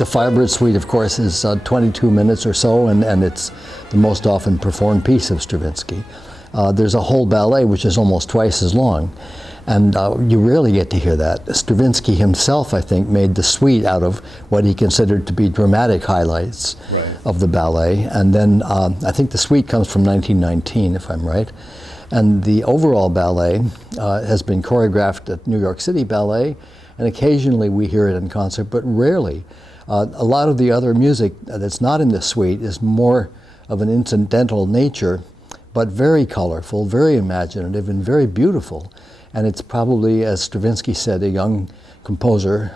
The Firebird Suite, of course, is 22 minutes or so, and it's the most often performed piece of Stravinsky. There's a whole ballet which is almost twice as long, and you rarely get to hear that. Stravinsky himself, I think, made the suite out of what he considered to be dramatic highlights of the ballet, and then I think the suite comes from 1919, if I'm right. And the overall ballet has been choreographed at New York City Ballet, and occasionally we hear it in concert, but rarely. A lot of the other music that's not in the suite is more of an incidental nature, but very colorful, very imaginative, and very beautiful. And it's probably, as Stravinsky said, a young composer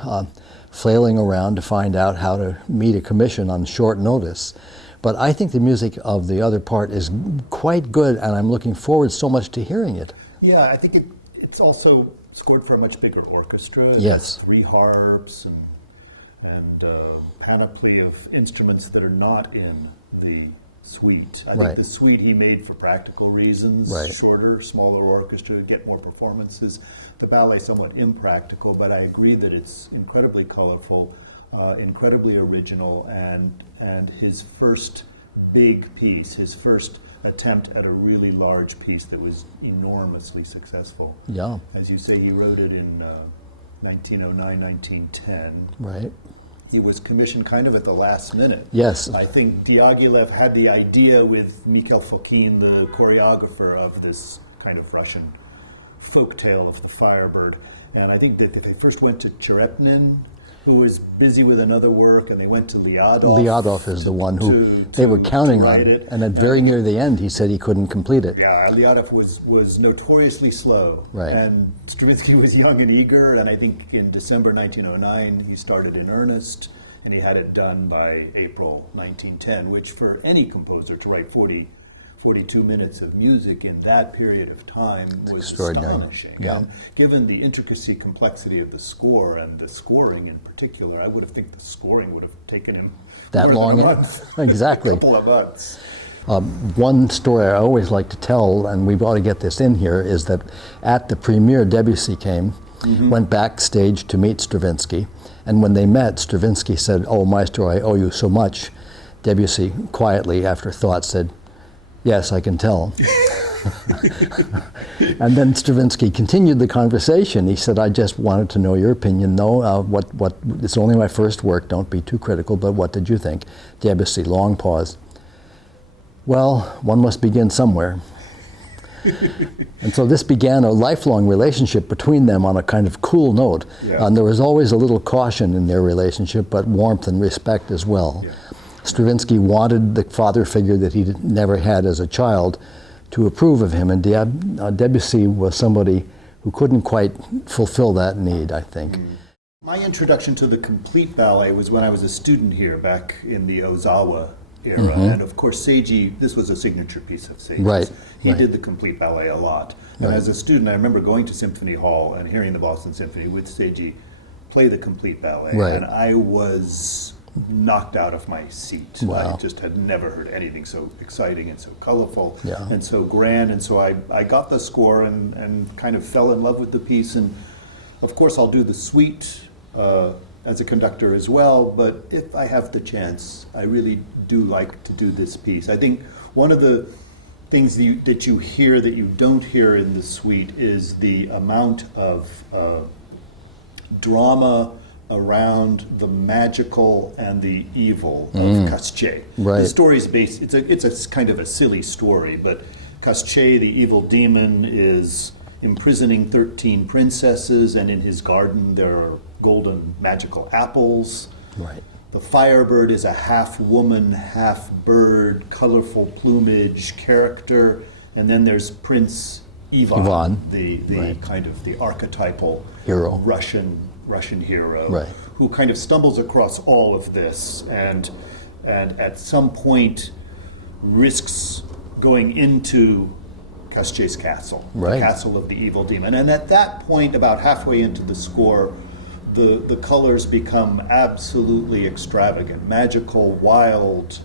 flailing around to find out how to meet a commission on short notice. But I think the music of the other part is quite good, and I'm looking forward so much to hearing it. Yeah, I think it's also scored for a much bigger orchestra. Yes. 3 harps and panoply of instruments that are not in the suite. I think the suite he made for practical reasons, shorter, smaller orchestra, get more performances. The ballet somewhat impractical, but I agree that it's incredibly colorful, incredibly original, and his first big piece, his first attempt at a really large piece that was enormously successful. Yeah. As you say, he wrote it in 1909, 1910. Right. He was commissioned kind of at the last minute. Yes. I think Diaghilev had the idea with Michel Fokine, the choreographer, of this kind of Russian folk tale of the Firebird. And I think that they first went to Cherepnin, who was busy with another work, and they went to Lyadov. Lyadov is the one who they were counting on, and at very near the end, he said he couldn't complete it. Yeah, Lyadov was notoriously slow, and Stravinsky was young and eager, and I think in December 1909, he started in earnest, and he had it done by April 1910, which for any composer to write 42 minutes of music in that period of time was astonishing. Yeah. And given the intricacy, complexity of the score and the scoring in particular, I would have think the scoring would have taken him that more long than a month. Exactly. A couple of months. One story I always like to tell, and we ought to get this in here, is that at the premiere, Debussy came, went backstage to meet Stravinsky, and when they met, Stravinsky said, "Oh, Maestro, I owe you so much." Debussy quietly, after thought, said, "Yes, I can tell." And then Stravinsky continued the conversation. He said, "I just wanted to know your opinion, though. It's only my first work, don't be too critical, but what did you think?" Debussy, long pause. "Well, one must begin somewhere." And so this began a lifelong relationship between them on a kind of cool note. Yeah. And there was always a little caution in their relationship, but warmth and respect as well. Yeah. Stravinsky wanted the father figure that he never had as a child to approve of him, and Debussy was somebody who couldn't quite fulfill that need, I think. My introduction to the complete ballet was when I was a student here back in the Ozawa era, and of course Seiji, this was a signature piece of Seiji's. He did the complete ballet a lot. And as a student, I remember going to Symphony Hall and hearing the Boston Symphony with Seiji play the complete ballet, and I was knocked out of my seat. Wow. I just had never heard anything so exciting and so colorful Yeah. and so grand, and so I got the score and kind of fell in love with the piece. And of course I'll do the suite as a conductor as well, but if I have the chance, I really do like to do this piece. I think one of the things that you hear that you don't hear in the suite is the amount of drama around the magical and the evil of Koschei. The story is based, it's a kind of a silly story, but Koschei, the evil demon, is imprisoning 13 princesses, and in his garden there are golden magical apples. The Firebird is a half woman, half bird, colorful plumage character, and then there's Prince Ivan. The kind of the archetypal hero, Russian hero, who kind of stumbles across all of this and at some point risks going into Koschei's castle, the castle of the evil demon. And at that point, about halfway into the score, the colors become absolutely extravagant, magical, wild,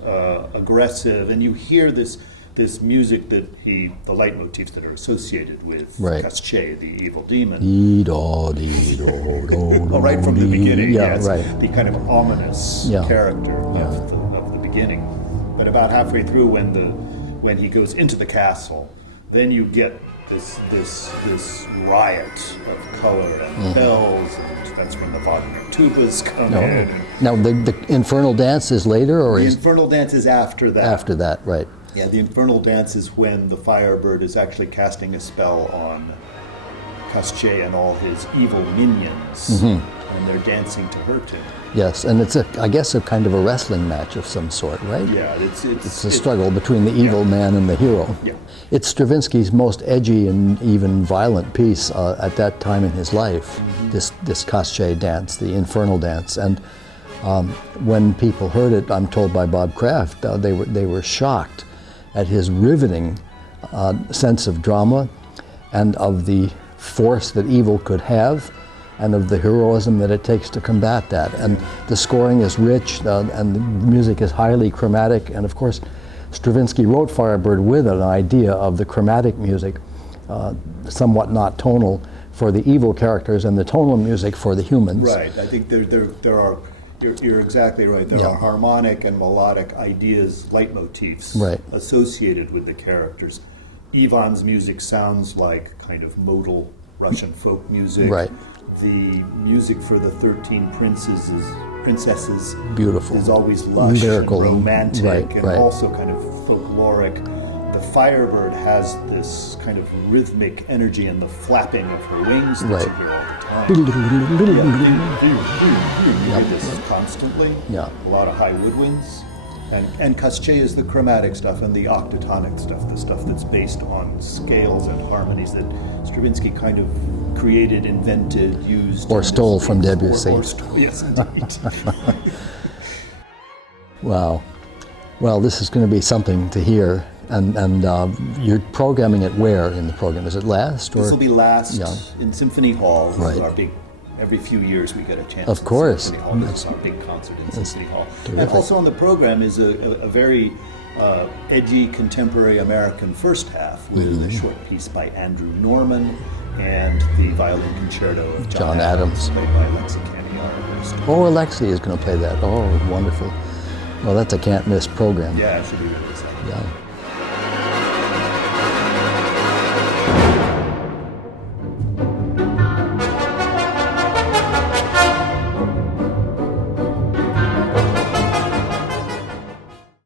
aggressive, and you hear this this music that the leitmotifs that are associated with Right. Koschei, the evil demon. Well, Right from the beginning, Yeah, it's right. the kind of ominous Yeah. character of the beginning. But about halfway through, when he goes into the castle, then you get this riot of color and bells, and that's when the Wagner tubas come in. Now, the Infernal Dance is later, or The is Infernal Dance is after that. after that, right? Yeah, the Infernal Dance is when the Firebird is actually casting a spell on Koschei and all his evil minions, and they're dancing to hurt him. Yes, and it's I guess a kind of a wrestling match of some sort, right? Yeah, It's a struggle between the evil man and the hero. Yeah. It's Stravinsky's most edgy and even violent piece at that time in his life, this Koschei dance, the Infernal Dance. And when people heard it, I'm told by Bob Kraft, they were shocked at his riveting sense of drama and of the force that evil could have, and of the heroism that it takes to combat that. And the scoring is rich, and the music is highly chromatic. And of course, Stravinsky wrote Firebird with an idea of the chromatic music, somewhat not tonal, for the evil characters, and the tonal music for the humans. Right. I think there are. You're exactly right. There are harmonic and melodic ideas, leitmotifs, Right. associated with the characters. Ivan's music sounds like kind of modal Russian folk music. Right. The music for the 13 princesses Beautiful. is always lush Lyrical. and romantic, Right, and right. also kind of folkloric. The Firebird has this kind of rhythmic energy and the flapping of her wings that Right. you hear all the time. You hear this constantly. Yeah. A lot of high woodwinds. And Koschei is the chromatic stuff and the octatonic stuff, the stuff that's based on scales and harmonies that Stravinsky kind of created, invented, used. Or stole from Debussy. Yes, indeed. Wow. Well, this is going to be something to hear. And you're programming it where in the program? Is it last? Or? This will be last Yeah. in Symphony Hall. This is Right. our big. Every few years we get a chance. Of at course. Symphony Hall. This is our big concert in Symphony Hall. And terrific. also on the program is a very edgy contemporary American first half with Mm-hmm. a short piece by Andrew Norman and the violin concerto of John Adams. played by Alexi Caniaro. Oh, Alexi is going to play that. Oh, wonderful. Well, that's a can't miss program. Yeah, it should be really exciting. Yeah.